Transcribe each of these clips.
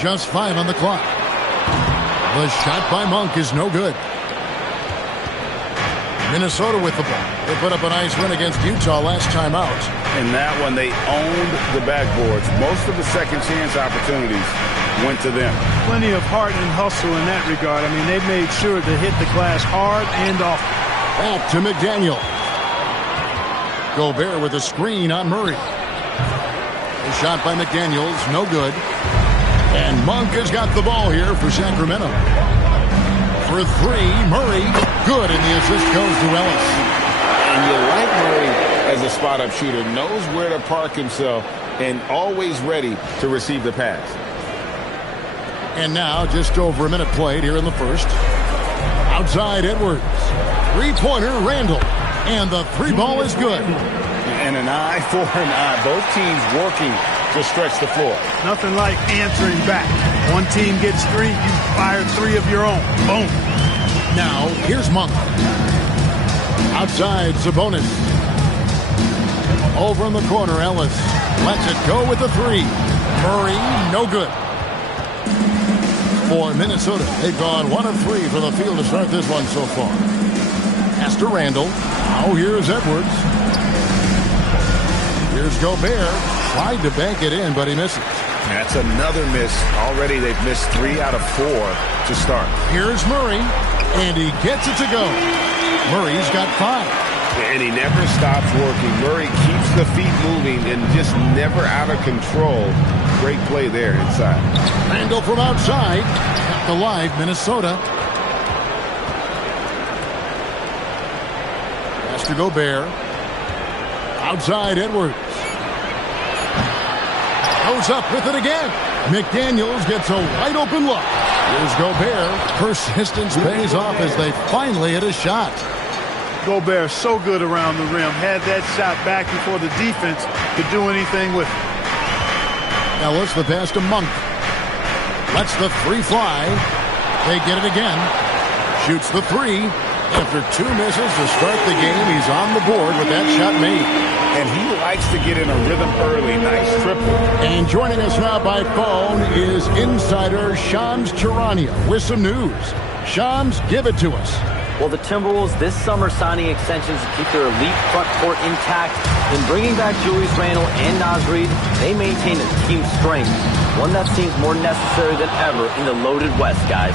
Just 5 on the clock. The shot by Monk is no good. Minnesota with the ball. They put up a nice win against Utah last time out. In that one, they owned the backboards. Most of the second chance opportunities went to them. Plenty of heart and hustle in that regard. I mean, they made sure to hit the glass hard and often. Back to McDaniel. Gobert with a screen on Murray. A shot by McDaniels, no good. And Monk has got the ball here for Sacramento. For 3, Murray, good, and the assist goes to Ellis. And you like Murray as a spot-up shooter, knows where to park himself, and always ready to receive the pass. And now, just over a minute played here in the first. Outside Edwards. Three-pointer, Randall. And the 3 ball is good. And an eye for an eye. Both teams working to stretch the floor. Nothing like answering back. One team gets 3, you fire 3 of your own. Boom. Now, here's Monk. Outside, Sabonis. Over in the corner, Ellis. Lets it go with the 3. Murray, no good. For Minnesota, they've gone 1 of 3 from the field to start this one so far. Pass to Randall. Now here's Edwards. Here's Gobert. Tried to bank it in, but he misses. That's another miss. Already they've missed 3 out of 4 to start. Here's Murray, and he gets it to go. Murray's got 5. And he never stops working. Murray keeps the feet moving and just never out of control. Great play there inside. Randall from outside. Kept alive, Minnesota. Pass to Gobert. Outside Edwards. Goes up with it again. McDaniels gets a wide open look. Here's Gobert. Persistence pays off as they finally hit a shot. Gobert so good around the rim. Had that shot back before the defense could do anything with it. Ellis, the pass to Monk. Lets the 3 fly. They get it again. Shoots the 3. After 2 misses to start the game, he's on the board with that shot made. And he likes to get in a rhythm early. Nice triple. And joining us now by phone is insider Shams Charania with some news. Shams, give it to us. Well, the Timberwolves this summer signing extensions to keep their elite front court intact. In bringing back Julius Randle and Naz Reid, they maintain a team strength, one that seems more necessary than ever in the loaded West, guys.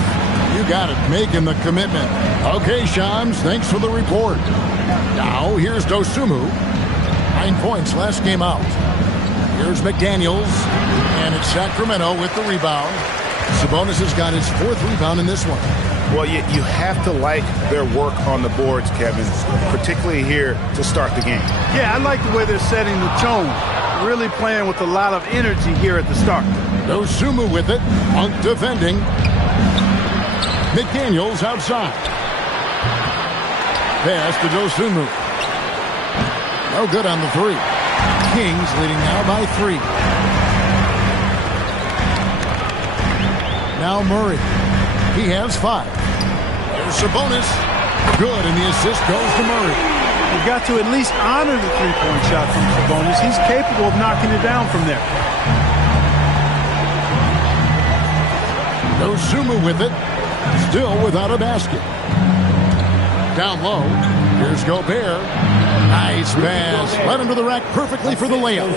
You got it, making the commitment. Okay, Shams, thanks for the report. Now, here's Dosunmu. 9 points last game out. Here's McDaniels, and it's Sacramento with the rebound. Sabonis has got his 4th rebound in this one. Well, you have to like their work on the boards, Kevin, particularly here to start the game. Yeah, I like the way they're setting the tone. Really playing with a lot of energy here at the start. Dosunmu with it. Monk defending. McDaniels outside. Pass to Dosunmu. No good on the 3. Kings leading now by 3. Now Murray. He has 5. There's Sabonis. Good, and the assist goes to Murray. You've got to at least honor the 3-point shot from Sabonis. He's capable of knocking it down from there. Dosunmu with it. Still without a basket. Down low. Here's Gobert. Nice pass. Led him to the rack perfectly for the layup.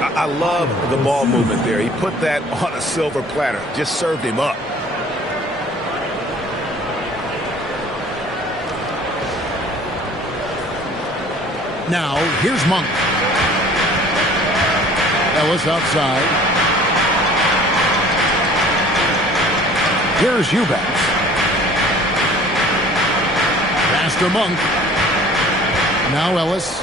I love the ball movement there. He put that on a silver platter. Just served him up. Now, here's Monk. Ellis outside. Here's Eubanks. Pass to Monk. Now Ellis.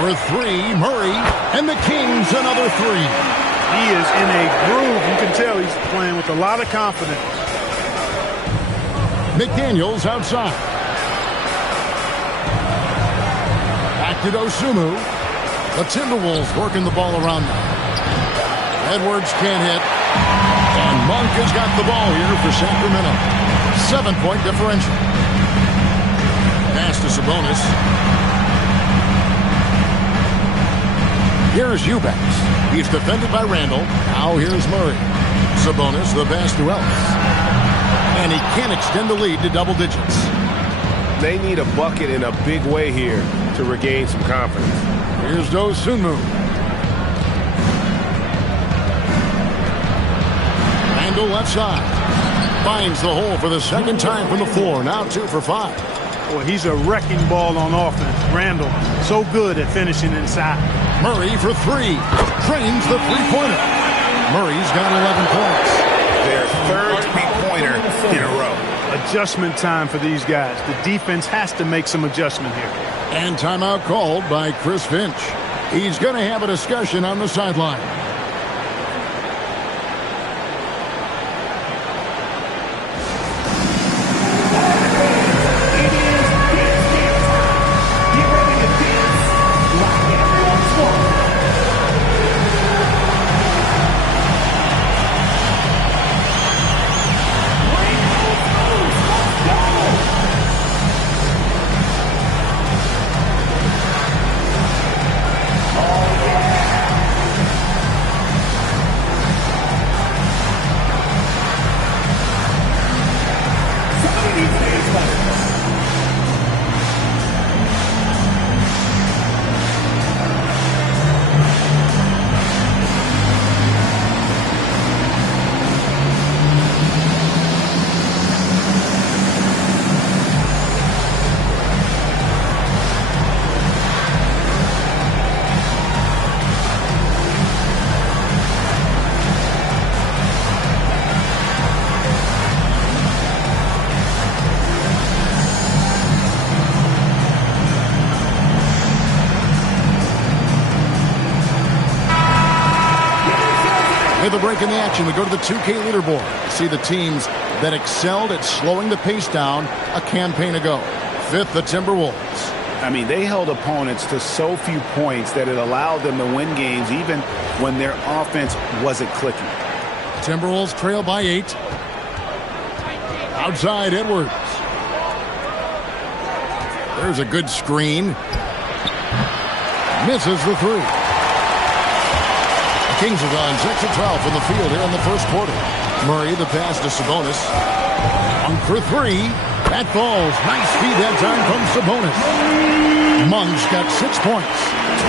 For 3, Murray. And the Kings another 3. He is in a groove. You can tell he's playing with a lot of confidence. McDaniels outside. Back to Dosunmu. The Timberwolves working the ball around them. Edwards can't hit. And Monk has got the ball here for Sacramento. 7-point differential. Pass to Sabonis. Here's Eubanks. He's defended by Randall. Now here's Murray. Sabonis, the pass to Ellis. And he can't extend the lead to double digits. They need a bucket in a big way here to regain some confidence. Here's Dosunmu. Randle left side. Finds the hole for the second time from the floor. Now 2 for 5. Boy, he's a wrecking ball on offense. Randle, so good at finishing inside. Murray for 3. Drains the three-pointer. Murray's got 11 points. Their third three-pointer in a row. Adjustment time for these guys. The defense has to make some adjustment here. And timeout called by Chris Finch. He's going to have a discussion on the sideline. With a break in the action, we go to the 2K leaderboard. See the teams that excelled at slowing the pace down a campaign ago. 5th, the Timberwolves. I mean, they held opponents to so few points that it allowed them to win games even when their offense wasn't clicking. Timberwolves trail by 8. Outside, Edwards. There's a good screen. Misses the 3. Kings are gone 6 of 12 from the field here in the first quarter. Murray, the pass to Sabonis. Monk for 3. That falls. Nice feed that time from Sabonis. Monk's got 6 points.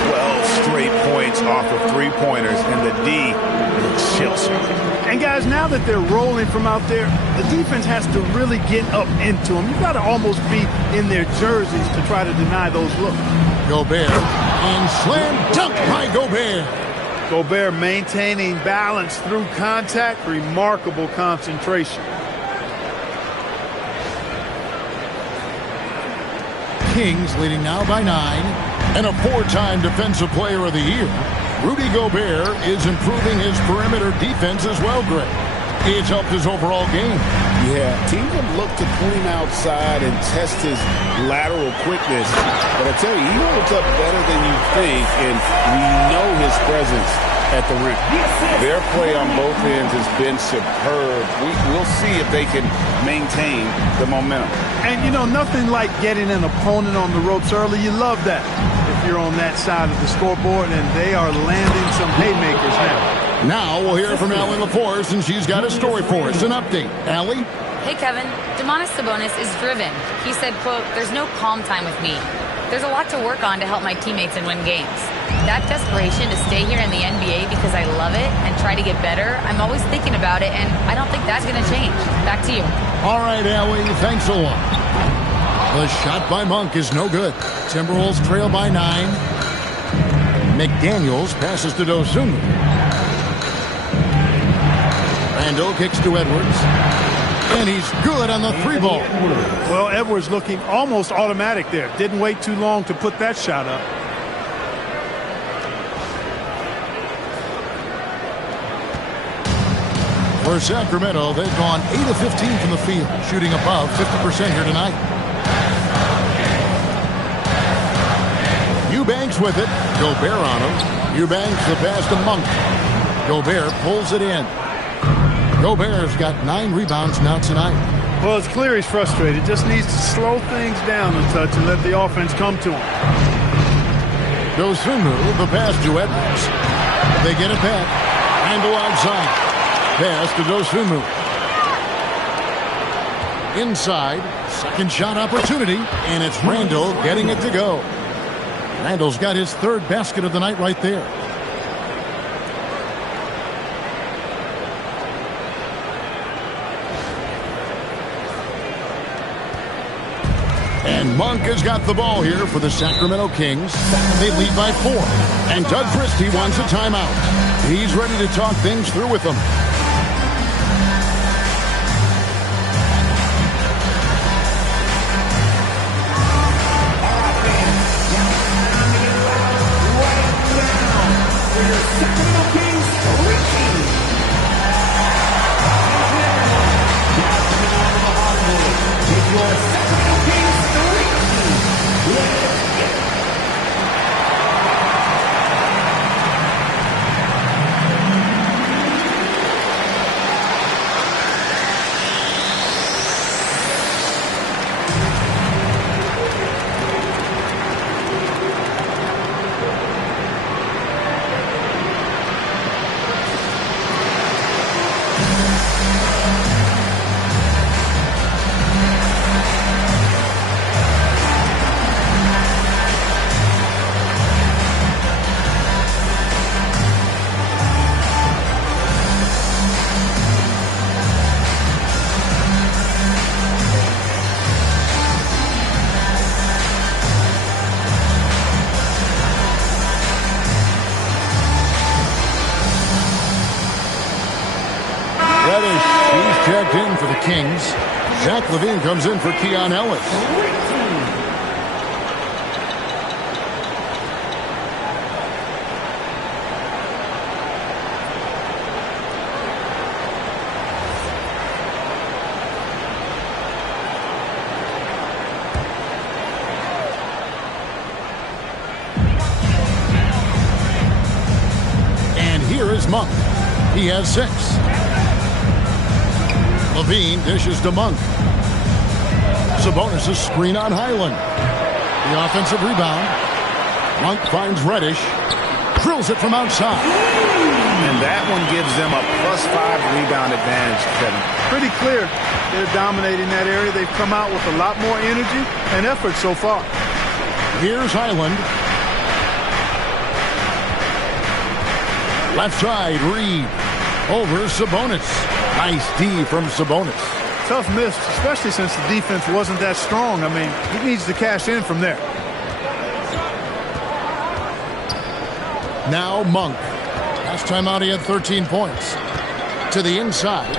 12 straight points off of three-pointers, and the D looks shell-shocked. And guys, now that they're rolling from out there, the defense has to really get up into them. You've got to almost be in their jerseys to try to deny those looks. Gobert. And slam dunk by Gobert. Gobert maintaining balance through contact, remarkable concentration. Kings leading now by 9. And a 4-time Defensive Player of the Year. Rudy Gobert is improving his perimeter defense as well, Greg. It's helped his overall game. Yeah, teams have looked to put him outside and test his lateral quickness. But I tell you, he holds up better than you think, and we know his presence at the rim. Their play on both ends has been superb. We'll see if they can maintain the momentum. And, you know, nothing like getting an opponent on the ropes early. You love that if you're on that side of the scoreboard, and they are landing some haymakers now. Now we'll hear from Allie LaForce, and she's got a story for us. An update. Allie? Hey, Kevin. Domantas Sabonis is driven. He said, quote, "There's no calm time with me. There's a lot to work on to help my teammates and win games. That desperation to stay here in the NBA because I love it and try to get better, I'm always thinking about it, and I don't think that's going to change." Back to you. All right, Allie. Thanks a lot. The shot by Monk is no good. Timberwolves trail by 9. McDaniels passes to Dosunmu. Randle kicks to Edwards. And he's good on the 3-ball. Well, Edwards looking almost automatic there. Didn't wait too long to put that shot up. For Sacramento, they've gone 8 of 15 from the field, shooting above 50% here tonight. Eubanks with it. Gobert on him. Eubanks the pass to Monk. Gobert pulls it in. Gobert's got 9 rebounds now tonight. Well, it's clear he's frustrated. Just needs to slow things down a touch and let the offense come to him. Dosunmu, the pass to Edwards. They get it back. Randle outside. Pass to Dosunmu. Inside, second shot opportunity, and it's Randall getting it to go. Randall's got his third basket of the night right there. And Monk has got the ball here for the Sacramento Kings. They lead by 4. And Doug Christie wants a timeout. He's ready to talk things through with them. Checked in for the Kings. Zach LaVine comes in for Keon Ellis. And here is Monk. He has 6. LaVine dishes to Monk. Sabonis' screen on Highland. The offensive rebound. Monk finds Reddish. Drills it from outside. And that one gives them a +5 rebound advantage, Kevin. Pretty clear. They're dominating that area. They've come out with a lot more energy and effort so far. Here's Highland. Left side, Reed. Over Sabonis. Nice D from Sabonis. Tough miss, especially since the defense wasn't that strong. I mean, he needs to cash in from there. Now Monk. Last time out he had 13 points. To the inside.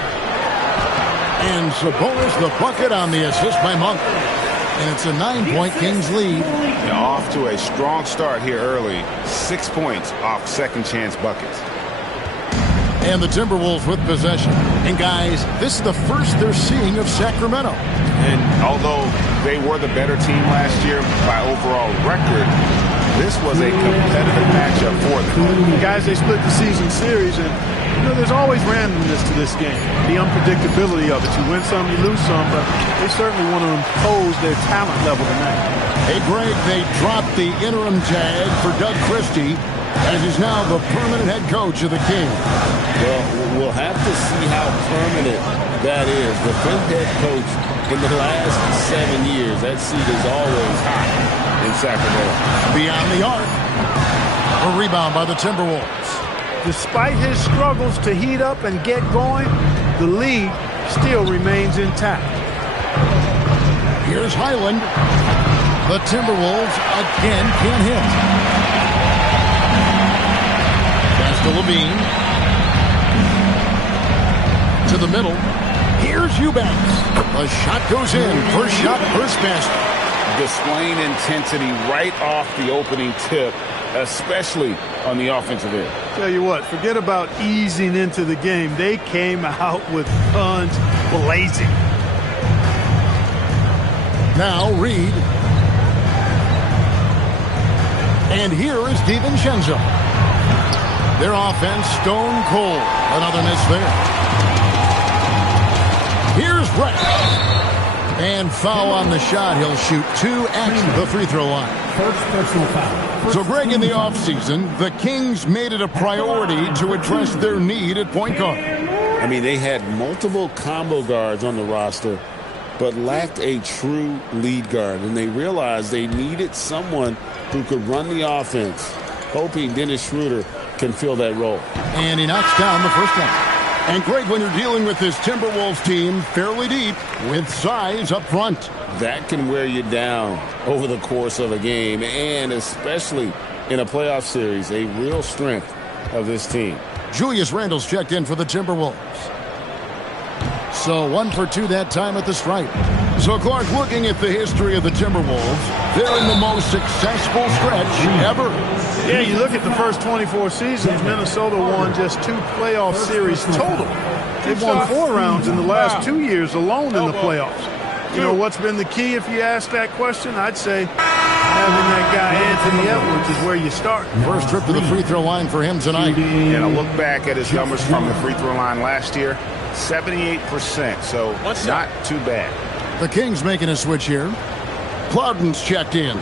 And Sabonis the bucket on the assist by Monk. And it's a 9-point Kings lead. They're off to a strong start here early. 6 points off second chance buckets. And the Timberwolves with possession. And guys, this is the first they're seeing of Sacramento. And although they were the better team last year by overall record, this was a competitive matchup for them. Guys, they split the season series, and there's always randomness to this game. The unpredictability of it. You win some, you lose some, but they certainly want to impose their talent level tonight. Hey, Greg, they dropped the interim tag for Doug Christie, as he's now the permanent head coach of the Kings. Well, we'll have to see how permanent that is. The fifth head coach in the last 7 years, that seat is always high in Sacramento. Beyond the arc. A rebound by the Timberwolves. Despite his struggles to heat up and get going, the lead still remains intact. Here's Highland. The Timberwolves again can't hit. Pass to LaVine. To the middle. Here's Eubanks. A shot goes in. First shot, first basket. Displaying intensity right off the opening tip, especially on the offensive end. Tell you what, forget about easing into the game. They came out with guns blazing. Now Reed. And here is DiVincenzo. Their offense stone cold. Another miss there. Here's Rex. And foul on the shot. He'll shoot 2 at the free throw line. First personal foul. So, Greg, in the offseason, the Kings made it a priority to address their need at point guard. I mean, they had multiple combo guards on the roster, but lacked a true lead guard. And they realized they needed someone who could run the offense, hoping Dennis Schroeder can fill that role. And he knocks down the first one. And Greg, when you're dealing with this Timberwolves team fairly deep with size up front, that can wear you down over the course of a game, and especially in a playoff series, a real strength of this team. Julius Randle's checked in for the Timberwolves. So 1 for 2 that time at the stripe. So Clark, looking at the history of the Timberwolves, they're in the most successful stretch ever. Yeah, you look at the first 24 seasons, Minnesota won just 2 playoff series total. They've won 4 rounds in the last 2 years alone in the playoffs. You know what's been the key if you ask that question? I'd say having that guy Anthony Edwards is where you start. First trip to the free throw line for him tonight. And a look back at his numbers from the free throw line last year, 78%, so not too bad. The Kings making a switch here. Plowden's checked in.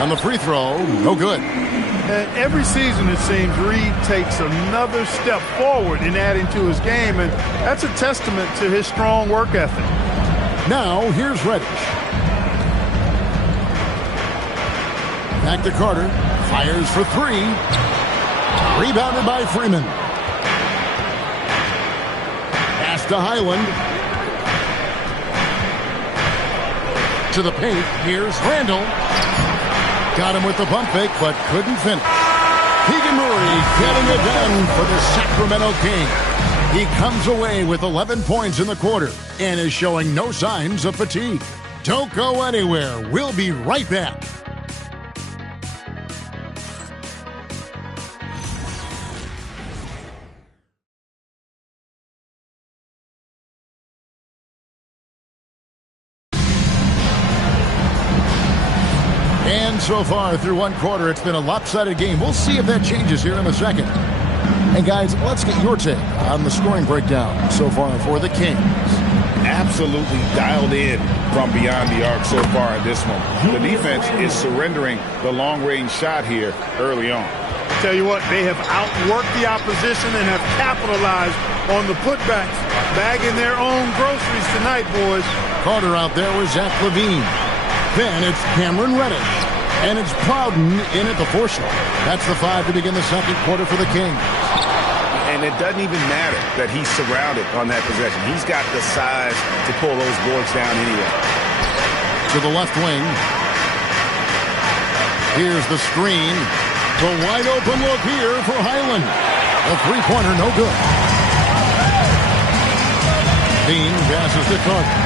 And the free throw, no good. And every season, it seems, Reed takes another step forward in adding to his game, and that's a testament to his strong work ethic. Now, here's Reddish. Back to Carter. Fires for 3. Rebounded by Freeman. Pass to Highland. To the paint. Here's Randle. Got him with the pump fake, but couldn't finish. Keegan Murray getting it done for the Sacramento Kings. He comes away with 11 points in the quarter and is showing no signs of fatigue. Don't go anywhere. We'll be right back. And so far through one quarter, it's been a lopsided game. We'll see if that changes here in a second. And guys, let's get your take on the scoring breakdown so far for the Kings. Absolutely dialed in from beyond the arc so far at this moment. The defense is surrendering the long-range shot here early on. Tell you what, they have outworked the opposition and have capitalized on the putbacks, bagging their own groceries tonight, boys. Carter out there with Zach LaVine. Then it's Cameron Reddish. And it's Plowden in at the force line. That's the 5 to begin the second quarter for the Kings. And it doesn't even matter that he's surrounded on that possession. He's got the size to pull those boards down anyway. To the left wing. Here's the screen. The wide open look here for Highland. A three-pointer, no good. Dean passes to Carter.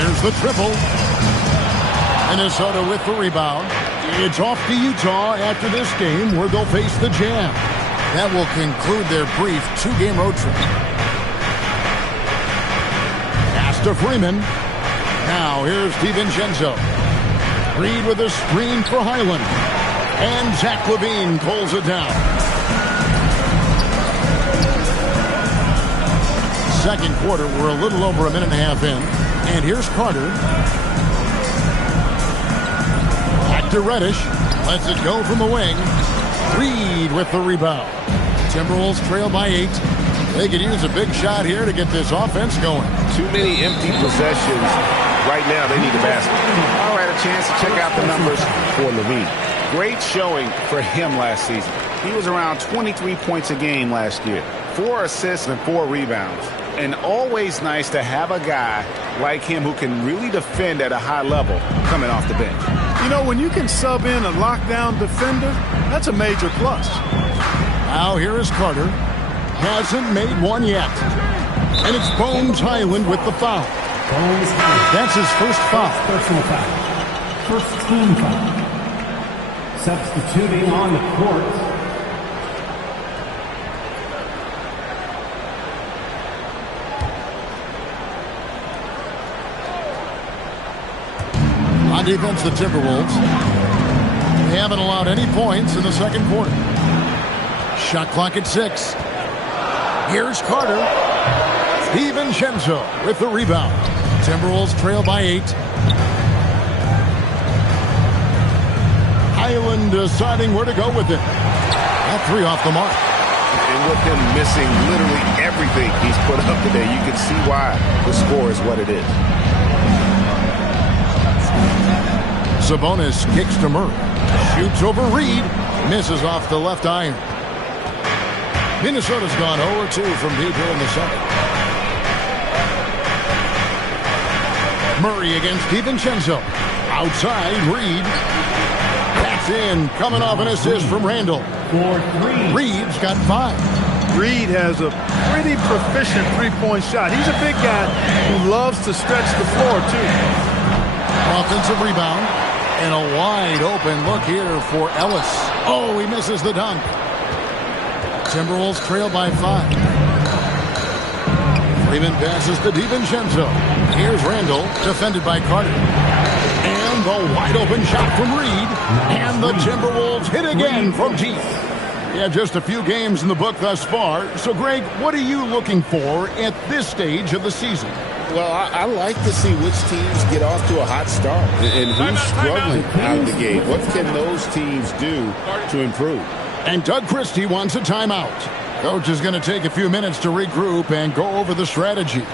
There's the triple. Minnesota with the rebound. It's off to Utah after this game where they'll face the Jazz. That will conclude their brief 2-game road trip. Pass to Freeman. Now here's DiVincenzo. Reed with a screen for Highland. And Zach LaVine pulls it down. Second quarter, we're a little over a minute and a half in. And here's Carter. Back to Reddish. Lets it go from the wing. Reed with the rebound. Timberwolves trail by 8. They could use a big shot here to get this offense going. Too many empty possessions. Right now, they need a basket. All right, a chance to check out the numbers for LaVine. Great showing for him last season. He was around 23 points a game last year. 4 assists and 4 rebounds. And always nice to have a guy like him who can really defend at a high level coming off the bench. You know, when you can sub in a lockdown defender, that's a major plus. Now here is Carter. Hasn't made one yet. And it's Bones Highland with the foul. That's his first foul. Personal foul. First team foul. Substituting on the court. On defense, the Timberwolves. They haven't allowed any points in the second quarter. Shot clock at 6. Here's Carter. DiVincenzo with the rebound. Timberwolves trail by 8. Highland deciding where to go with it. That 3 off the mark. And with him missing literally everything he's put up today, you can see why the score is what it is. Sabonis kicks to Murray. Shoots over Reed. Misses off the left iron. Minnesota's gone 0-2 from deep here in the second. Murray against DiVincenzo. Outside, Reed. That's in. Coming off an assist from Randall. Reed's got 5. Reed has a pretty proficient three-point shot. He's a big guy who loves to stretch the floor, too. Offensive rebound. And a wide open look here for Ellis. Oh, he misses the dunk. Timberwolves trail by 5. Freeman passes to DiVincenzo. Here's Randall, defended by Carter. And the wide open shot from Reed. And the Timberwolves hit again from deep. Yeah, just a few games in the book thus far. So, Greg, what are you looking for at this stage of the season? Well, I like to see which teams get off to a hot start and who's struggling out of the gate. What can those teams do to improve? And Doug Christie wants a timeout. Coach is going to take a few minutes to regroup and go over the strategy.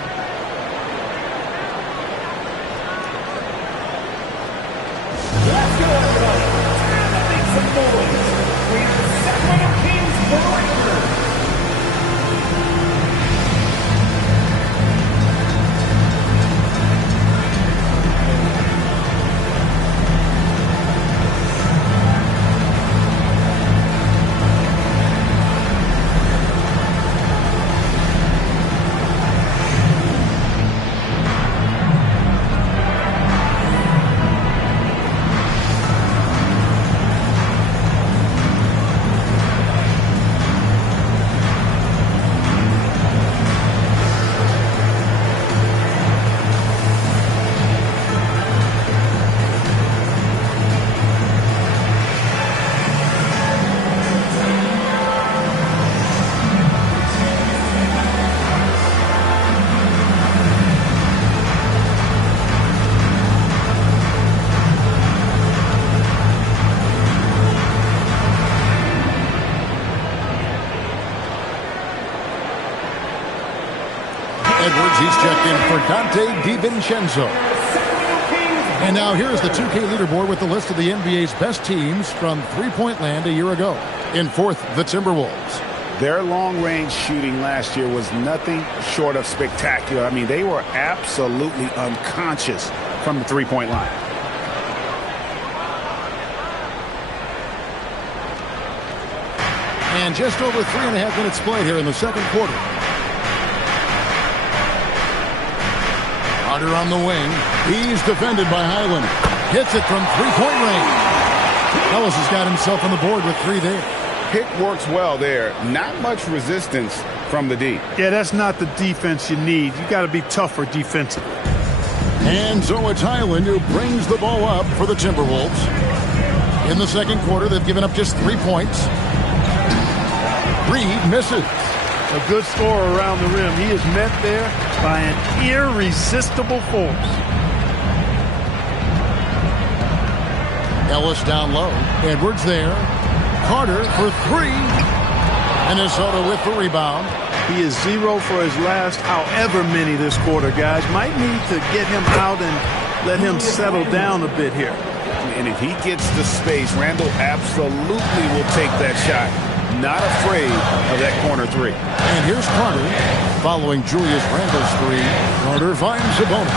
He's checked in for Dante DiVincenzo. And now here's the 2K leaderboard with the list of the NBA's best teams from three-point land a year ago. In 4th, the Timberwolves. Their long-range shooting last year was nothing short of spectacular. I mean, they were absolutely unconscious from the three-point line. And just over 3.5 minutes played here in the second quarter. Carter on the wing. He's defended by Highland. Hits it from three-point range. Ellis has got himself on the board with 3 there. Pick works well there. Not much resistance from the D. Yeah, that's not the defense you need. You got to be tougher defensively. And so it's Highland who brings the ball up for the Timberwolves. In the second quarter, they've given up just 3 points. Reed misses. A good scorer around the rim. He is met there by an irresistible force. Ellis down low. Edwards there. Carter for 3. Minnesota with the rebound. He is 0 for his last however many this quarter, guys. Might need to get him out and let him settle down a bit here. And if he gets the space, Randall absolutely will take that shot. Not afraid of that corner 3. And here's Carter following Julius Randle's 3. Carter finds Sabonis.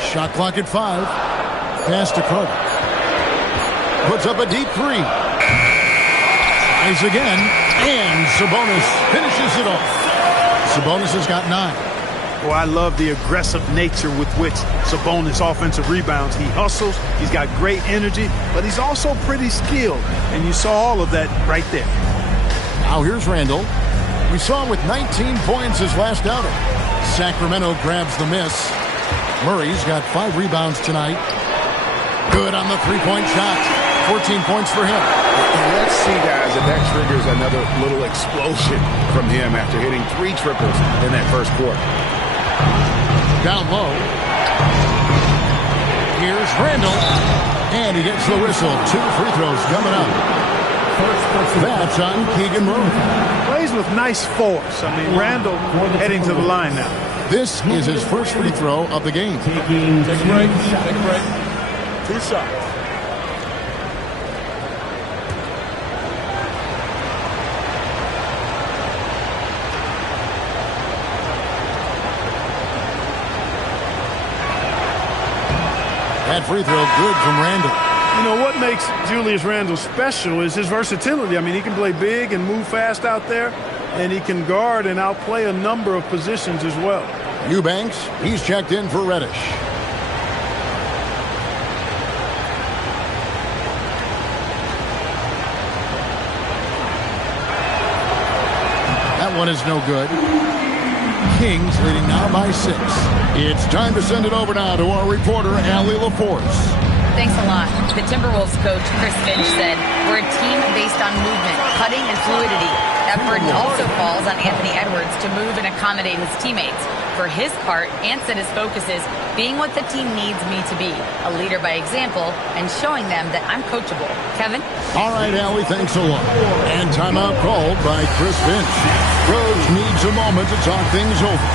Shot clock at 5. Pass to Carter. Puts up a deep 3. Tries again. And Sabonis finishes it off. Sabonis has got 9. Well, I love the aggressive nature with which Sabonis offensive rebounds. He hustles, he's got great energy, but he's also pretty skilled. And you saw all of that right there. Now here's Randall. We saw him with 19 points his last outing. Sacramento grabs the miss. Murray's got 5 rebounds tonight. Good on the three-point shot. 14 points for him. And let's see, guys, if that triggers another little explosion from him after hitting 3 triples in that first quarter. Down low. Randall. And he gets the whistle. 2 free throws coming up. That's on Keegan Murray. Plays with nice force. I mean, Randall heading to the line now. This is his first free throw of the game. Take a break. 2 shots. That free throw good from Randall. You know, what makes Julius Randle special is his versatility. I mean, he can play big and move fast out there, and he can guard and outplay a number of positions as well. Eubanks, he's checked in for Reddish. That one is no good. Kings leading now by 6. It's time to send it over now to our reporter, Allie LaForce. Thanks a lot. The Timberwolves coach, Chris Finch, said, we're a team based on movement, cutting, and fluidity. That burden also falls on Anthony Edwards to move and accommodate his teammates. For his part, Ant said his focus is being what the team needs me to be, a leader by example, and showing them that I'm coachable. Kevin? All right, Allie, thanks a lot. And timeout called by Chris Finch. Rose needs a moment to talk things over.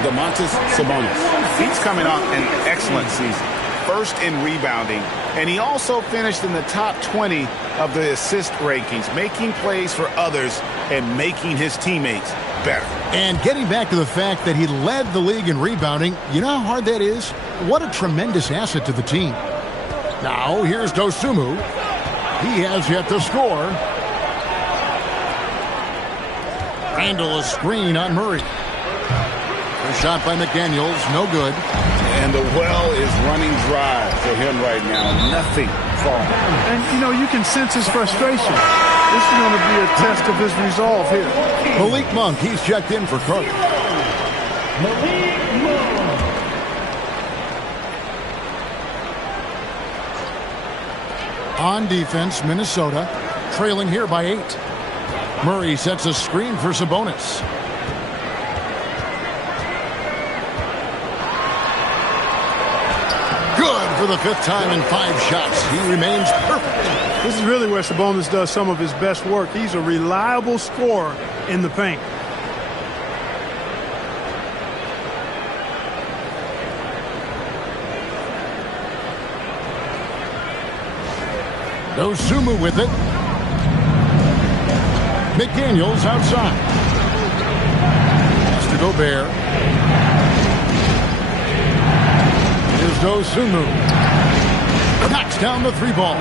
Domantas Sabonis. He's coming off an excellent season. First in rebounding, and he also finished in the top 20 of the assist rankings, making plays for others and making his teammates better. And getting back to the fact that he led the league in rebounding, you know how hard that is? What a tremendous asset to the team. Now, here's Dosunmu. He has yet to score. Randall a screen on Murray. A shot by McDaniels, no good. And the well is running dry for him right now. Nothing falling. And, you know, you can sense his frustration. This is going to be a test of his resolve here. Malik Monk, he's checked in for Cook. Malik Monk. On defense, Minnesota trailing here by 8. Murray sets a screen for Sabonis. Good for the 5th time in 5 shots. He remains perfect. This is really where Sabonis does some of his best work. He's a reliable scorer in the paint. Dosunmu with it. McDaniels outside. Has to Gobert. Here's Dosunmu. Knocks down the 3-ball.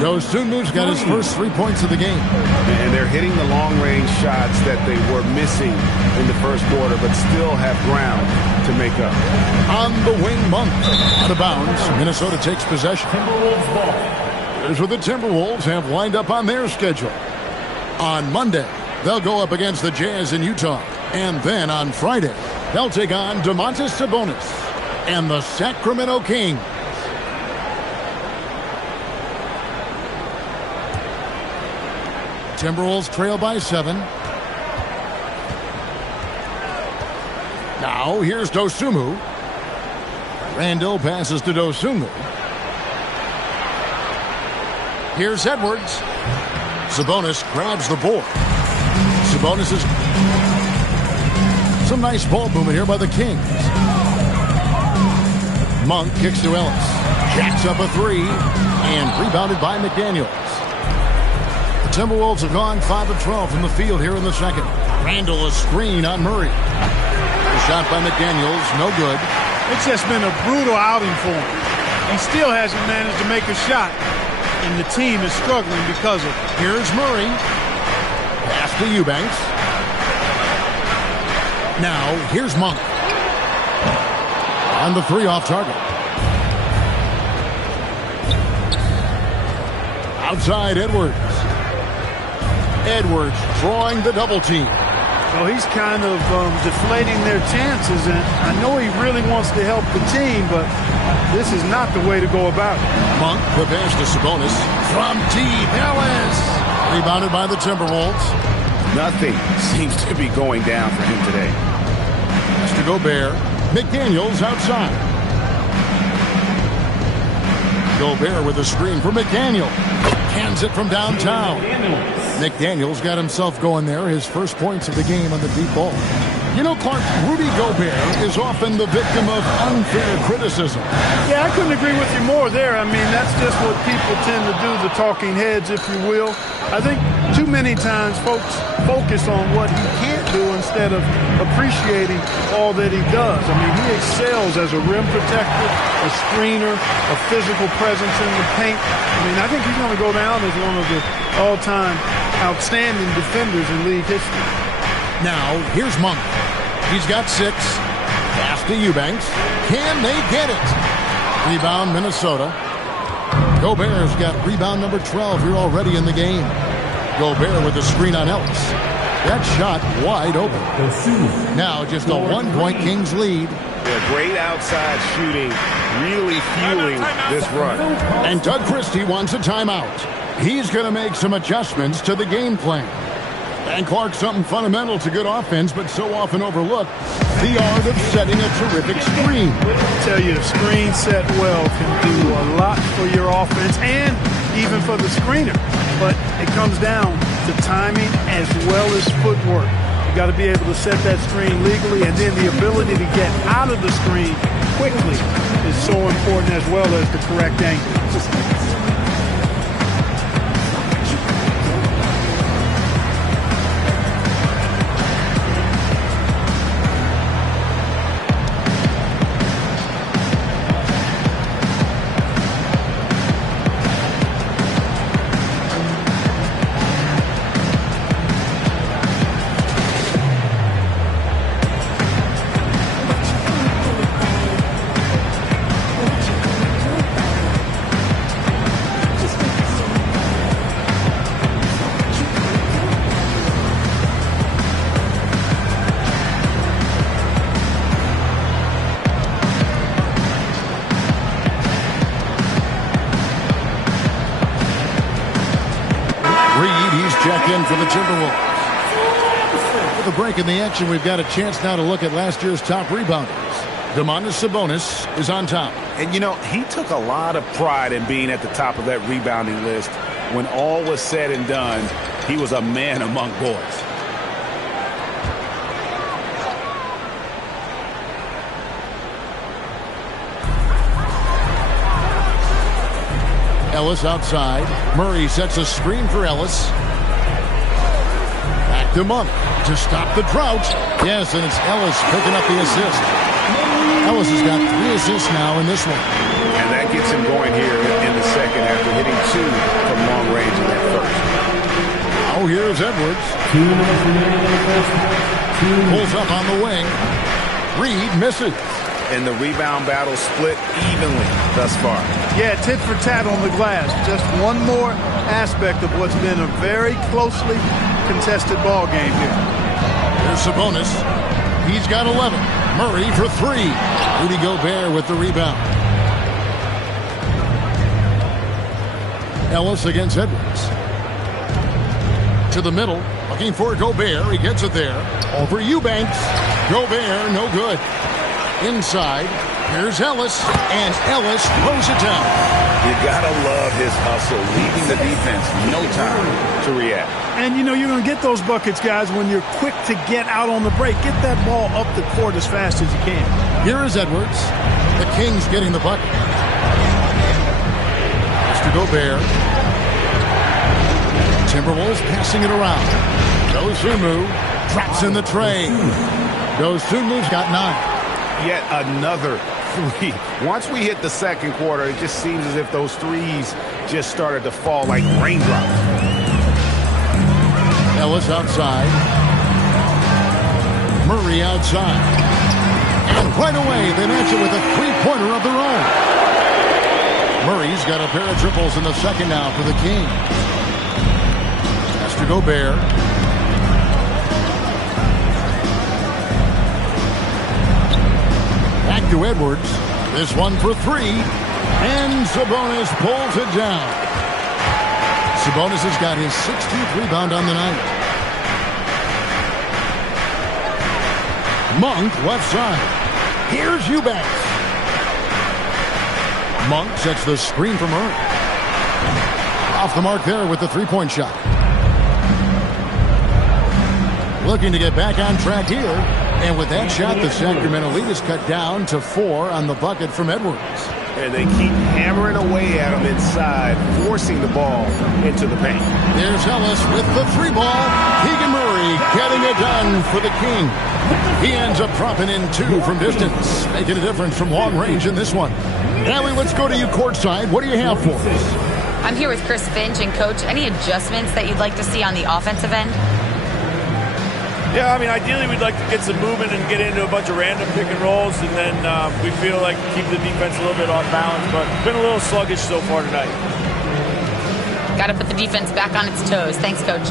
Dosunmu's got his first 3 points of the game. And they're hitting the long-range shots that they were missing in the first quarter, but still have ground to make up. On the wing, Monk. Out of bounds. Minnesota takes possession. Timberwolves ball. Here's what the Timberwolves have lined up on their schedule. On Monday, they'll go up against the Jazz in Utah. And then on Friday, they'll take on Domantas Sabonis and the Sacramento Kings. Timberwolves trail by 7. Now, here's Dosunmu. Randall passes to Dosunmu. Here's Edwards. Sabonis grabs the board. Some nice ball movement here by the Kings. Monk kicks to Ellis. Jacks up a three. And rebounded by McDaniels. The Timberwolves have gone 5 of 12 from the field here in the second. Randall a screen on Murray. The shot by McDaniels, no good. It's just been a brutal outing for him. He still hasn't managed to make a shot, and the team is struggling because of it. Here's Murray. Pass to Eubanks. Now, here's Monk. On the three off target. Outside Edwards. Edwards drawing the double team. So he's kind of deflating their chances, and I know he really wants to help the team, but this is not the way to go about it. Monk prepares to Sabonis. From deep, Ellis. Rebounded by the Timberwolves. Nothing seems to be going down for him today. Has to Gobert. McDaniels outside. Gobert with a screen for McDaniel. Hands it from downtown. McDaniels got himself going there. His first points of the game on the deep ball. You know, Clark, Rudy Gobert is often the victim of unfair criticism. Yeah, I couldn't agree with you more there. I mean, that's just what people tend to do, the talking heads, if you will. I think too many times folks focus on what he can't do instead of appreciating all that he does. I mean, he excels as a rim protector, a screener, a physical presence in the paint. I mean, I think he's going to go down as one of the all-time outstanding defenders in league history. Now, here's Monk. He's got 6. Pass to Eubanks. Can they get it? Rebound, Minnesota. Gobert's got rebound number 12 here already in the game. Gobert with a screen on Ellis. That shot wide open. Now just a 1-point Kings lead. Yeah, great outside shooting, really fueling this run. And Doug Christie wants a timeout. He's going to make some adjustments to the game plan. And Clark, something fundamental to good offense, but so often overlooked, the art of setting a terrific screen. I tell you, a screen set well can do a lot for your offense and even for the screener. But it comes down to timing as well as footwork. You got to be able to set that screen legally, and then the ability to get out of the screen quickly is so important, as well as the correct angle. Check in for the Timberwolves. With a break in the action, we've got a chance now to look at last year's top rebounders. Domantas Sabonis is on top. And, you know, he took a lot of pride in being at the top of that rebounding list. When all was said and done, he was a man among boys. Ellis outside. Murray sets a screen for Ellis. Back to Monk to stop the drought. Yes, and it's Ellis picking up the assist. Ellis has got 3 assists now in this one. And that gets him going here in the second after hitting 2 from long range in that first. Oh, here's Edwards. Pulls up on the wing. Reed misses. And the rebound battle split evenly thus far. Yeah, tit for tat on the glass. Just one more aspect of what's been a very closely contested ball game here. Here's Sabonis. He's got 11. Murray for 3. Rudy Gobert with the rebound. Ellis against Edwards. To the middle. Looking for Gobert. He gets it there. Over Eubanks. Gobert, no good. Inside. Here's Ellis, and Ellis throws it down. You gotta love his hustle, leaving the defense no time to react. And, you know, you're going to get those buckets, guys, when you're quick to get out on the break. Get that ball up the court as fast as you can. Here is Edwards. The Kings getting the bucket. Mr. Gobert. Timberwolves passing it around. Dosunmu drops in the tray. Dosunmu's got 9. Yet another three. Once we hit the second quarter, it just seems as if those threes just started to fall like raindrops. Ellis outside. Murray outside. And right away, they match it with a three-pointer of their own. Murray's got a pair of triples in the second now for the Kings. Mr. Gobert. Back to Edwards. This one for 3. And Sabonis pulls it down. Sabonis has got his 16th rebound on the night. Monk left side. Here's Eubanks. Monk sets the screen for Murray. Off the mark there with the three-point shot. Looking to get back on track here. And with that shot, the Sacramento lead is cut down to 4 on the bucket from Edwards. And they keep hammering away at him inside, forcing the ball into the paint. There's Ellis with the 3-ball. Keegan Murray getting it done for the King. He ends up dropping in 2 from distance, making a difference from long range in this one. Allie, let's go to you courtside. What do you have for us? I'm here with Chris Finch, and Coach, any adjustments that you'd like to see on the offensive end? Yeah, I mean, ideally we'd like to get some movement and get into a bunch of random pick and rolls, and then we feel like keep the defense a little bit off balance, but it's been a little sluggish so far tonight. Got to put the defense back on its toes. Thanks, Coach.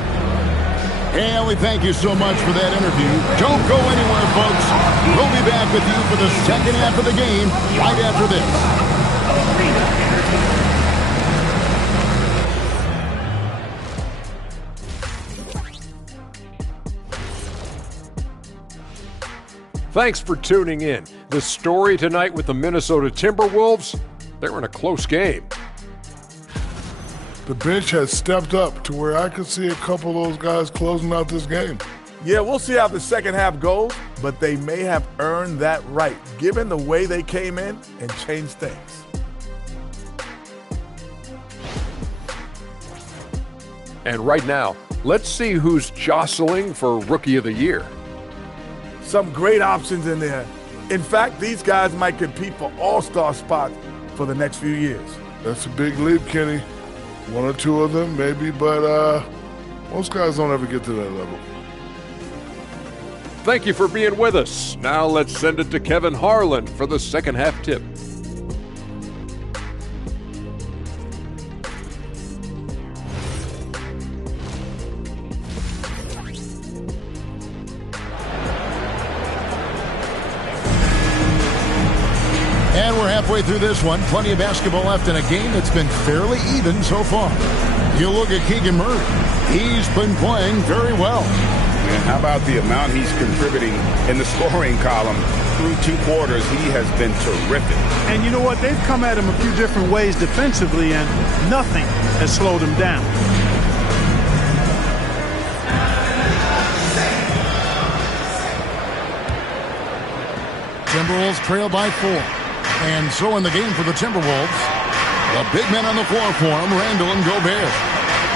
Hey, we thank you so much for that interview. Don't go anywhere, folks. We'll be back with you for the second half of the game right after this. Thanks for tuning in. The story tonight with the Minnesota Timberwolves, they're in a close game. The bench has stepped up to where I could see a couple of those guys closing out this game. Yeah, we'll see how the second half goes, but they may have earned that right, given the way they came in and changed things. And right now, let's see who's jostling for Rookie of the Year. Some great options in there. In fact, these guys might compete for all-star spots for the next few years. That's a big leap, Kenny. 1 or 2 of them, maybe, but most guys don't ever get to that level. Thank you for being with us. Now let's send it to Kevin Harlan for the second half tip. And we're halfway through this one. Plenty of basketball left in a game that's been fairly even so far. You look at Keegan Murray. He's been playing very well. And how about the amount he's contributing in the scoring column? Through 2 quarters, he has been terrific. And you know what? They've come at him a few different ways defensively, and nothing has slowed him down. Timberwolves trail by 4. And so in the game for the Timberwolves, the big men on the floor for him, Randall and Gobert.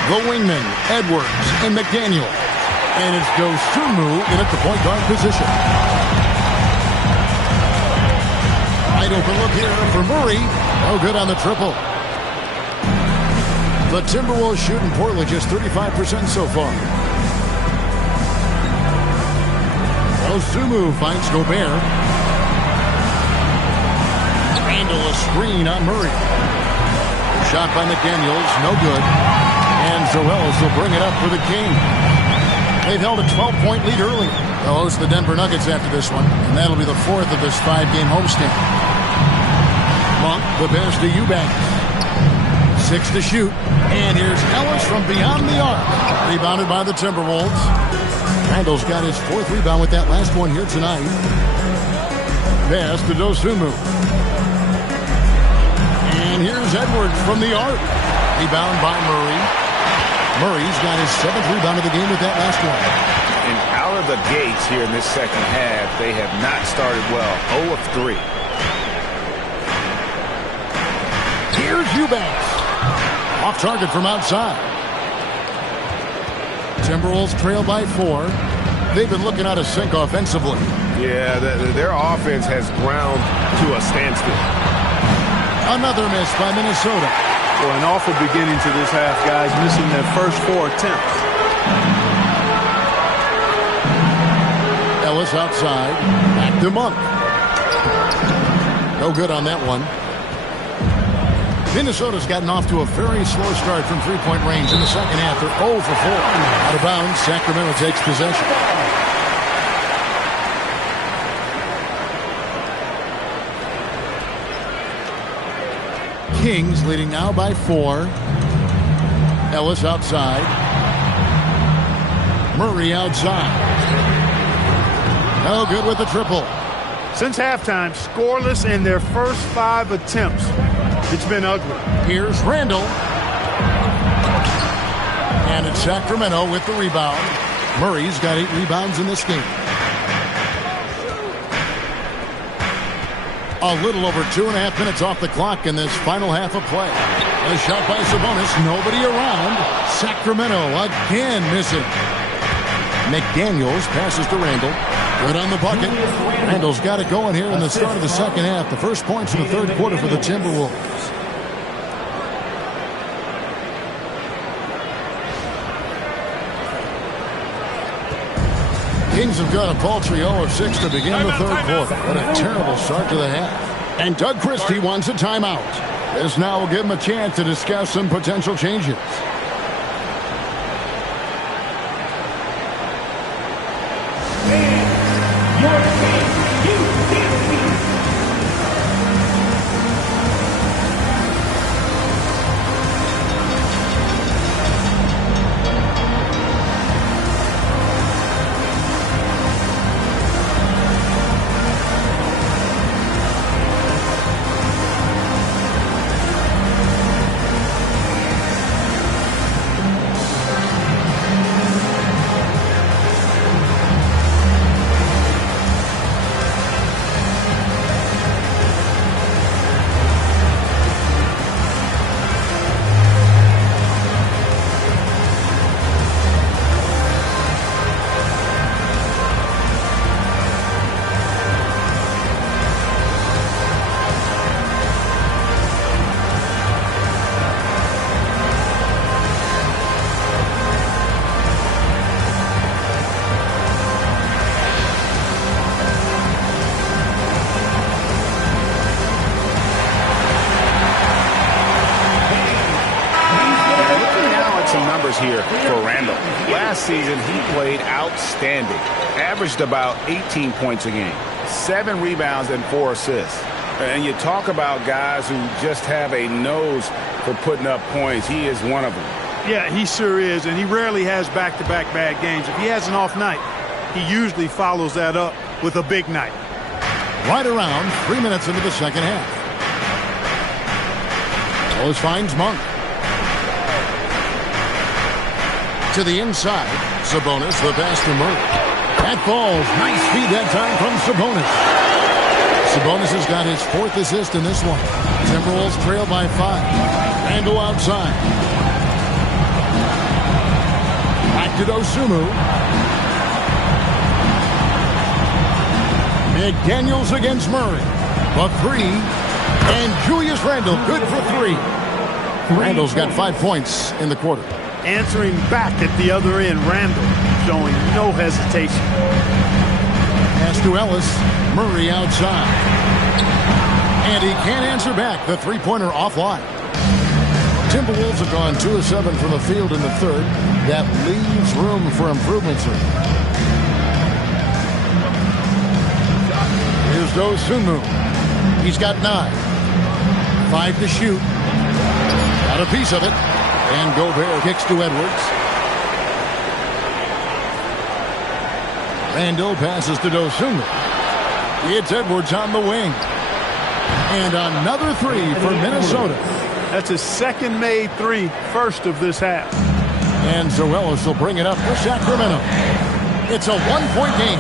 The wingmen, Edwards and McDaniel. And it's Dosunmu in at the point guard position. Wide open look here for Murray. No good on the triple. The Timberwolves shooting poorly, just 35% so far. Dosunmu finds Gobert. Randall a screen on Murray. Shot by McDaniels, no good. And Zorellis will bring it up for the King. They've held a 12-point lead earlier. They'll host the Denver Nuggets after this one, and that'll be the 4th of this 5-game homestand. Monk, the pass to Eubanks. 6 to shoot. And here's Ellis from beyond the arc. Rebounded by the Timberwolves. Randall's got his 4th rebound with that last one here tonight. Pass to Dosunmu. And here's Edwards from the arc. Rebound by Murray. Murray's got his 7th rebound of the game with that last one. And out of the gates here in this second half, they have not started well. 0 of 3. Here's Eubanks. Off target from outside. Timberwolves trail by 4. They've been looking out of sync offensively. Yeah, their offense has ground to a standstill. Another miss by Minnesota. Well, an awful beginning to this half, guys, missing their first 4 attempts. Ellis outside. Back to Monk. No good on that one. Minnesota's gotten off to a very slow start from three-point range in the second half. They're 0 for 4. Out of bounds, Sacramento takes possession. Kings leading now by 4. Ellis outside. Murray outside. No good with the triple. Since halftime, scoreless in their first 5 attempts. It's been ugly. Here's Randall. And it's Sacramento with the rebound. Murray's got 8 rebounds in this game. A little over 2.5 minutes off the clock in this final half of play. A shot by Sabonis. Nobody around. Sacramento again missing. McDaniels passes to Randall. Good on the bucket. Randall's got it going here in the start of the second half. The first points in the third quarter for the Timberwolves. Kings have got a paltry 0 of 6 to begin the third quarter. What a terrible start to the half. And Doug Christie wants a timeout. This now will give him a chance to discuss some potential changes. Here for Randall. Last season, he played outstanding. Averaged about 18 points a game, 7 rebounds and 4 assists. And you talk about guys who just have a nose for putting up points. He is one of them. Yeah, he sure is, and he rarely has back-to-back bad games. If he has an off night, he usually follows that up with a big night. Right around 3 minutes into the second half. Ellis finds Monk. To the inside. Sabonis, the pass to Murray. That falls. Nice feed that time from Sabonis. Sabonis has got his 4th assist in this one. Timberwolves trail by 5. Randall outside. Back to Dosunmu. McDaniels against Murray. A 3. And Julius Randall good for 3. Randall's got 5 points in the quarter. Answering back at the other end, Randall showing no hesitation. Pass to Ellis. Murray outside. And he can't answer back. The three-pointer offline. Timberwolves have gone 2 of 7 from the field in the third. That leaves room for improvement, sir. Here's Dosunmu. He's got 9. 5 to shoot. Got a piece of it. And Gobert kicks to Edwards. Randall passes to Dosunmu. It's Edwards on the wing. And another three for Minnesota. That's his second made three, first of this half. And Zoelis will bring it up for Sacramento. It's a one-point game.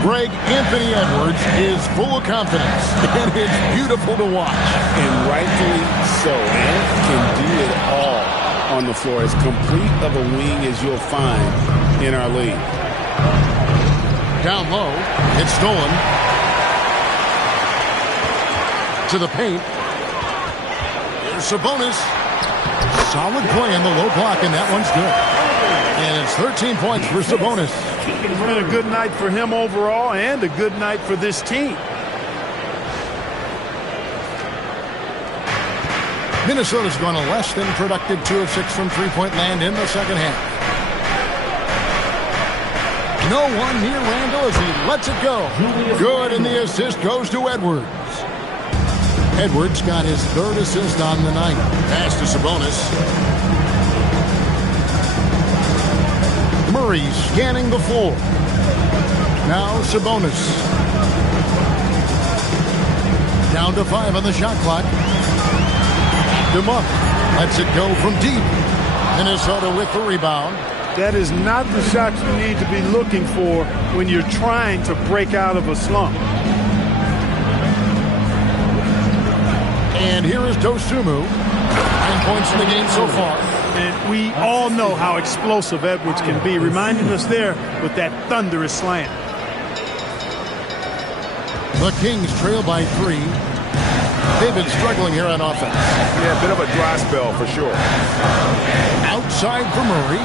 Greg Anthony Edwards is full of confidence, and it's beautiful to watch. And rightfully so. Ant can do it all on the floor. As complete of a wing as you'll find in our league. Down low, it's stolen. To the paint. Here's Sabonis. Solid play on the low block, and that one's good. And it's 13 points for Sabonis. It's been a good night for him overall and a good night for this team. Minnesota's gone a less than productive 2 of 6 from three-point land in the second half. No one near Randall as he lets it go. Good, and the assist goes to Edwards. Edwards got his third assist on the night. Pass to Sabonis. Murray scanning the floor. Now Sabonis. Down to 5 on the shot clock. DeMont lets it go from deep. Minnesota with the rebound. That is not the shot you need to be looking for when you're trying to break out of a slump. And here is Dosunmu. 9 points in the game so far. And we all know how explosive Edwards can be, reminding us there with that thunderous slam. The Kings trail by 3. They've been struggling here on offense. Yeah, a bit of a dry spell for sure. Outside for Murray.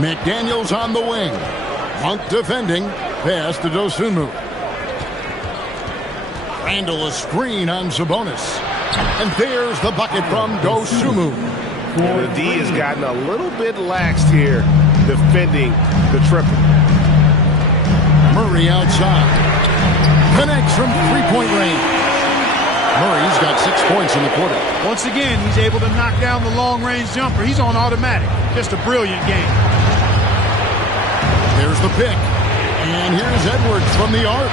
McDaniels on the wing. Monk defending. Pass to Dosunmu. Randall a screen on Sabonis. And there's the bucket from Dosunmu. The D has gotten a little bit laxed here defending the triple. Murray outside. Connects from three-point range. Murray's got 6 points in the quarter. Once again, he's able to knock down the long-range jumper. He's on automatic. Just a brilliant game. There's the pick. And here's Edwards from the arc.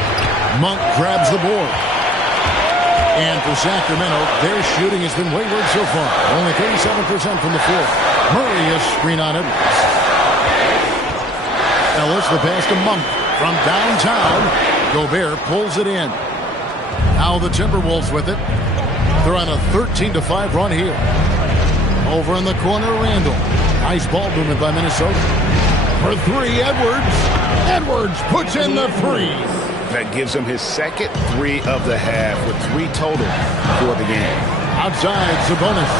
Monk grabs the board. And for Sacramento, their shooting has been wayward so far. Only 37% from the floor. Murray is screen on Edwards. Ellis the pass to Monk from downtown. Gobert pulls it in. Now the Timberwolves with it. They're on a 13-5 run here. Over in the corner, Randall. Nice ball movement by Minnesota. For 3, Edwards. Edwards puts in the three. That gives him his second 3 of the half with 3 total for the game. Outside, Sabonis.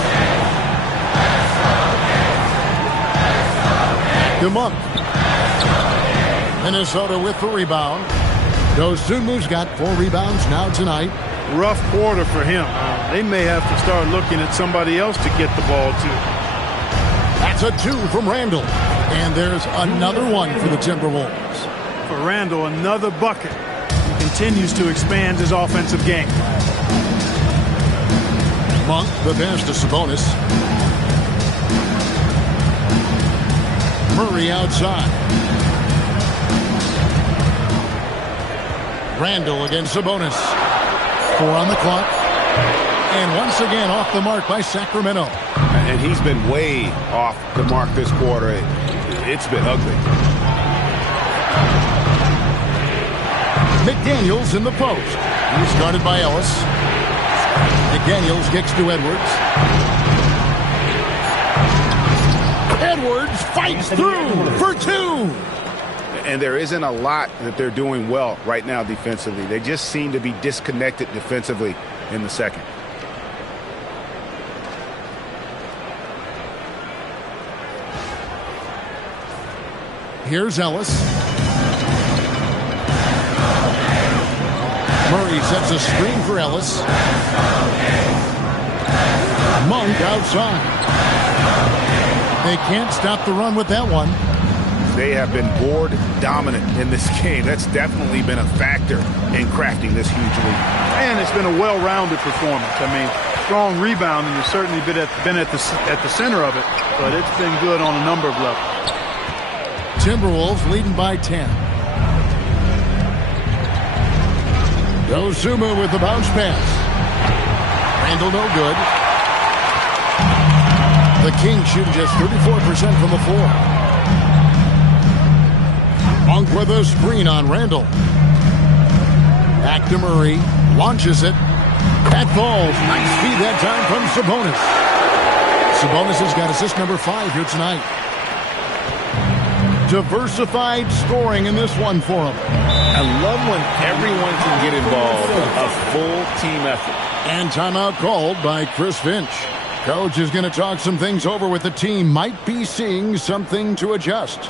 DeMont. Minnesota with the rebound. Dosunmu's got 4 rebounds now tonight. Rough quarter for him. They may have to start looking at somebody else to get the ball to. That's a 2 from Randall. And there's another one for the Timberwolves. For Randall, another bucket. Continues to expand his offensive game. Monk, the pass to Sabonis. Murray outside. Randall against Sabonis. 4 on the clock. And once again off the mark by Sacramento. And he's been way off the mark this quarter. It's been ugly. McDaniels in the post. He's guarded by Ellis. McDaniels kicks to Edwards. Edwards fights through for 2. And there isn't a lot that they're doing well right now defensively. They just seem to be disconnected defensively in the second. Here's Ellis. Murray sets a screen for Ellis. Monk outside. They can't stop the run with that one. They have been board dominant in this game. That's definitely been a factor in crafting this huge lead. And it's been a well-rounded performance. I mean, strong rebounding has certainly been at the center of it, but it's been good on a number of levels. Timberwolves leading by 10. Dosunmu with the bounce pass. Randall no good. The Kings shooting just 34% from the floor. Monk with a screen on Randall. Back to Murray. Launches it. That falls. Nice feed that time from Sabonis. Sabonis has got assist number 5 here tonight. Diversified scoring in this one for him. I love when everyone can get involved. A full team effort. And timeout called by Chris Finch. Coach is going to talk some things over with the team. Might be seeing something to adjust.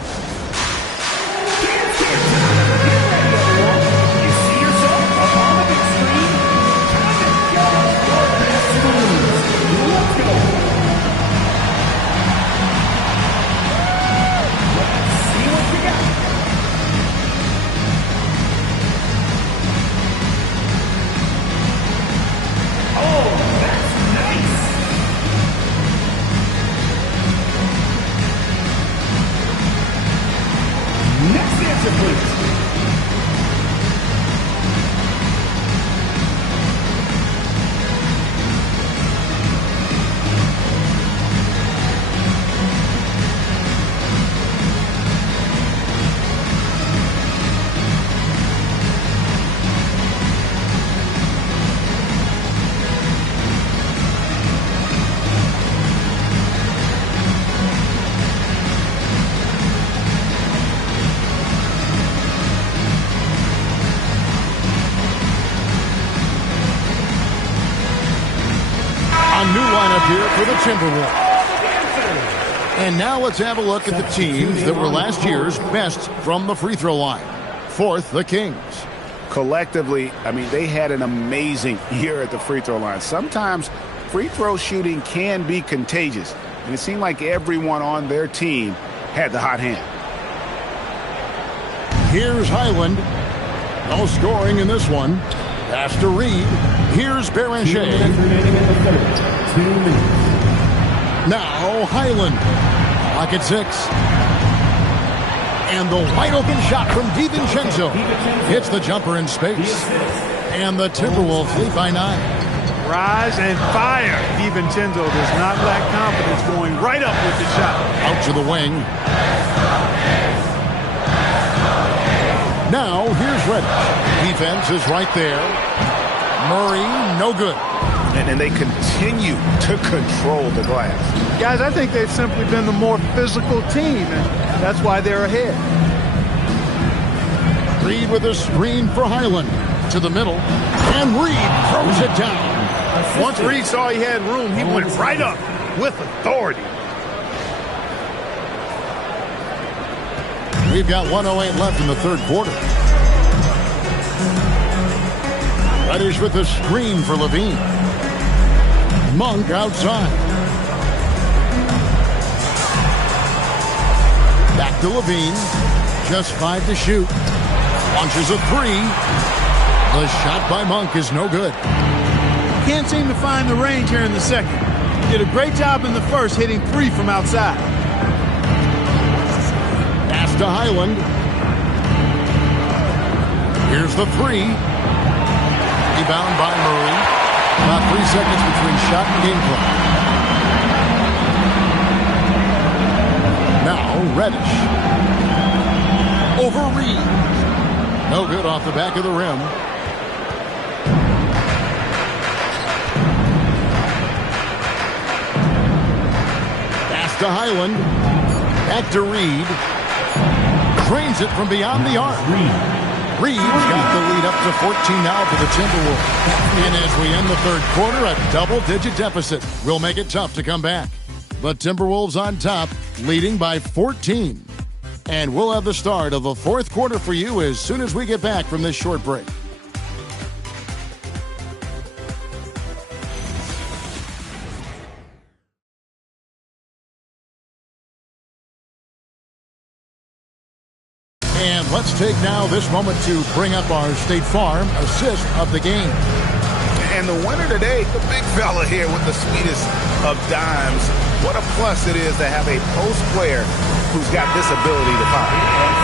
Here for the Timberwolves. And now let's have a look at the teams that were last year's best from the free throw line. Fourth, the Kings. Collectively, I mean, they had an amazing year at the free throw line. Sometimes free throw shooting can be contagious, and it seemed like everyone on their team had the hot hand. Here's Highland. No scoring in this one. Pass to Reed. Here's Beranger. Now Highland. Clock at 6. And the wide open shot from DiVincenzo. Hits the jumper in space. And the Timberwolves lead by 9. Rise and fire. DiVincenzo does not lack confidence, going right up with the shot. Out to the wing. Now here's Reddish. Defense is right there. Murray, no good. And they continue to control the glass. Guys, I think they've simply been the more physical team, and that's why they're ahead. Reed with a screen for Highland. To the middle. And Reed throws it down. Once Reed saw he had room, he went right up with authority. We've got 1:08 left in the third quarter. Reddish with a screen for Levine. Monk outside. Back to Levine. Just 5 to shoot. Launches a 3. The shot by Monk is no good. Can't seem to find the range here in the second. Did a great job in the first, hitting 3 from outside. Pass to Highland. Here's the 3. Rebound by Murray. About 3 seconds between shot and game clock. Now Reddish. Over Reed. No good off the back of the rim. Pass to Highland. Back to Reed. Drains it from beyond the arc. Reed's got the lead up to 14 now for the Timberwolves. And as we end the third quarter, a double-digit deficit will make it tough to come back. The Timberwolves on top, leading by 14. And we'll have the start of the fourth quarter for you as soon as we get back from this short break. And let's take now this moment to bring up our State Farm assist of the game. And the winner today, the big fella here with the sweetest of dimes. What a plus it is to have a post player who's got this ability to fire.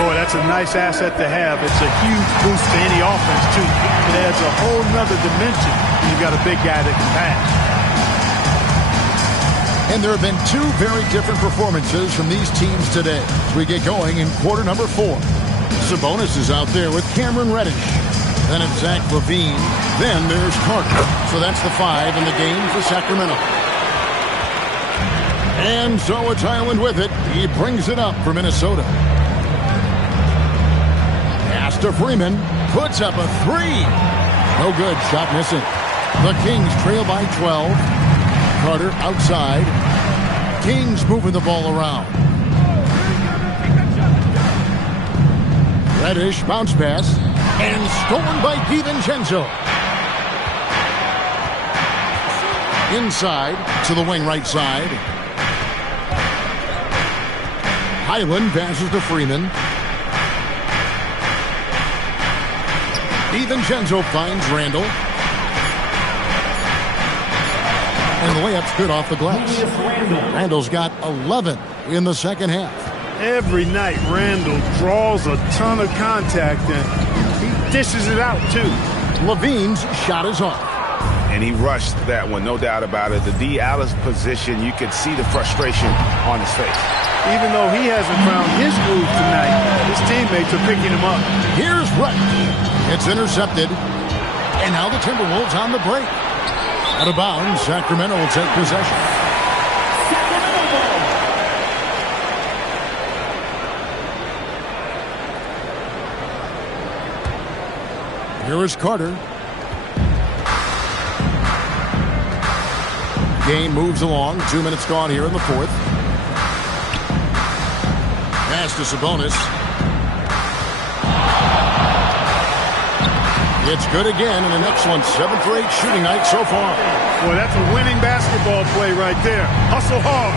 Boy, that's a nice asset to have. It's a huge boost to any offense, too. It adds a whole nother dimension when you've got a big guy that can pass. And there have been two very different performances from these teams today. As we get going in quarter number 4. Sabonis is out there with Cameron Reddish. Then it's Zach LaVine. Then there's Carter. So that's the 5 in the game for Sacramento. And so it's Island with it. He brings it up for Minnesota. Pass to Freeman. Puts up a 3. No good. Shot missing. The Kings trail by 12. Carter outside. Kings moving the ball around. Reddish bounce pass. And stolen by DiVincenzo. Inside to the wing right side. Highland passes to Freeman. DiVincenzo finds Randall. And the layup's good off the glass. Randall's got 11 in the second half. Every night, Randall draws a ton of contact, and he dishes it out, too. LaVine's shot is off. And he rushed that one, no doubt about it. The D. Alice position, you could see the frustration on his face. Even though he hasn't found his groove tonight, his teammates are picking him up. Here's Reddish. It's intercepted. And now the Timberwolves on the break. Out of bounds, Sacramento will take possession. Here is Carter. Game moves along. 2 minutes gone here in the 4th. Pass to Sabonis. It's good again, and an excellent 7 for 8 shooting night so far. Boy, that's a winning basketball play right there. Hustle hard.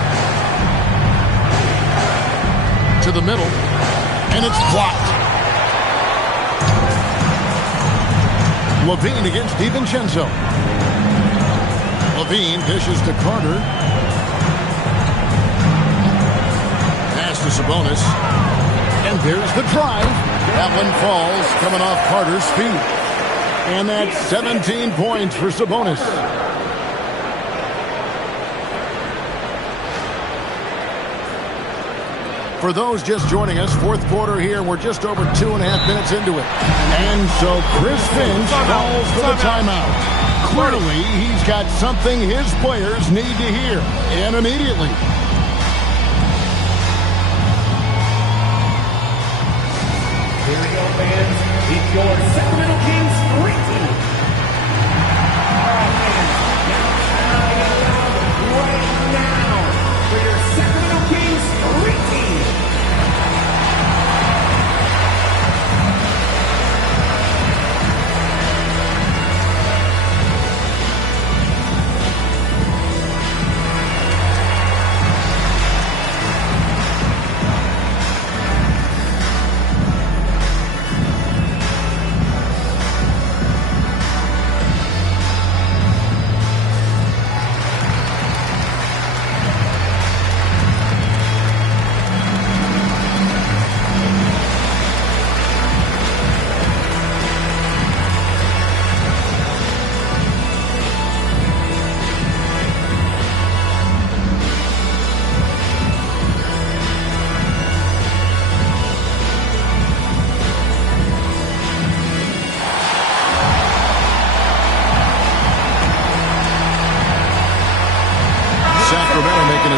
To the middle, and it's blocked. LaVine against DiVincenzo. LaVine dishes to Carter. Pass to Sabonis. And there's the drive. That one falls, coming off Carter's feet. And that's 17 points for Sabonis. For those just joining us, 4th quarter here. We're just over 2.5 minutes into it. And so Chris Finch calls for the timeout. Clearly, he's got something his players need to hear. And immediately. Here we go, fans. It's your Sacramento Kings greeting. All right, fans. Now right now for your Sacramento Kings greeting.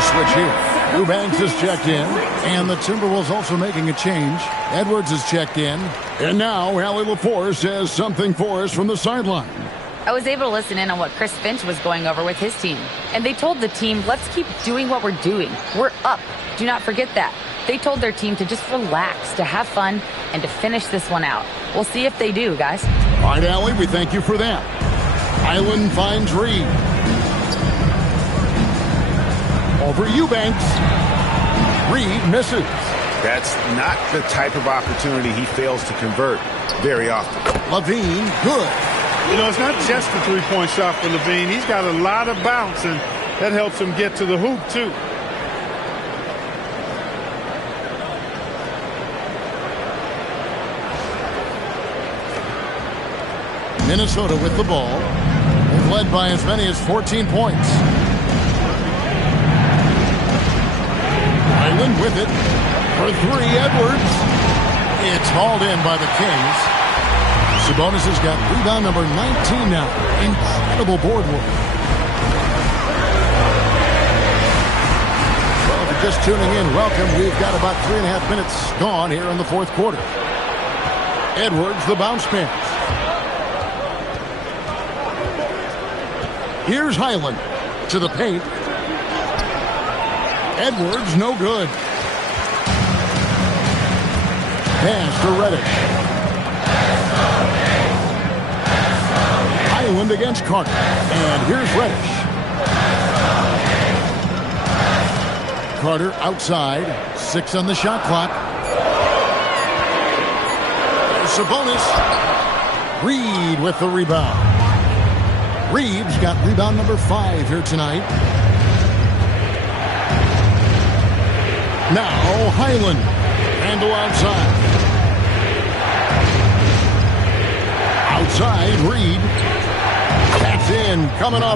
Switch here. Eubanks is checked in, and the Timberwolves also making a change. Edwards is checked in, and now Allie LaForce says something for us from the sideline. I was able to listen in on what Chris Finch was going over with his team, and they told the team, let's keep doing what we're doing. We're up. Do not forget that. They told their team to just relax, to have fun, and to finish this one out. We'll see if they do, guys. All right, Allie, we thank you for that. Island finds Reed. Over Eubanks. Reed misses. That's not the type of opportunity he fails to convert very often. LaVine, good. You know, it's not just the three-point shot for LaVine. He's got a lot of bounce, and that helps him get to the hoop, too. Minnesota with the ball. They've led by as many as 14 points. Highland with it for three. Edwards. It's hauled in by the Kings. Sabonis has got rebound number 19 now. Incredible board work. Well, if you're just tuning in, welcome. We've got about 3.5 minutes gone here in the fourth quarter. Edwards, the bounce pass. Here's Highland to the paint. Edwards, no good. Pass to Reddish. Highland against Carter. And here's Reddish. Carter outside. 6 on the shot clock. There's Sabonis. Reed with the rebound. Reeves got rebound number 5 here tonight. Now Highland. Randall outside. Outside, Reed. Taps in, coming off.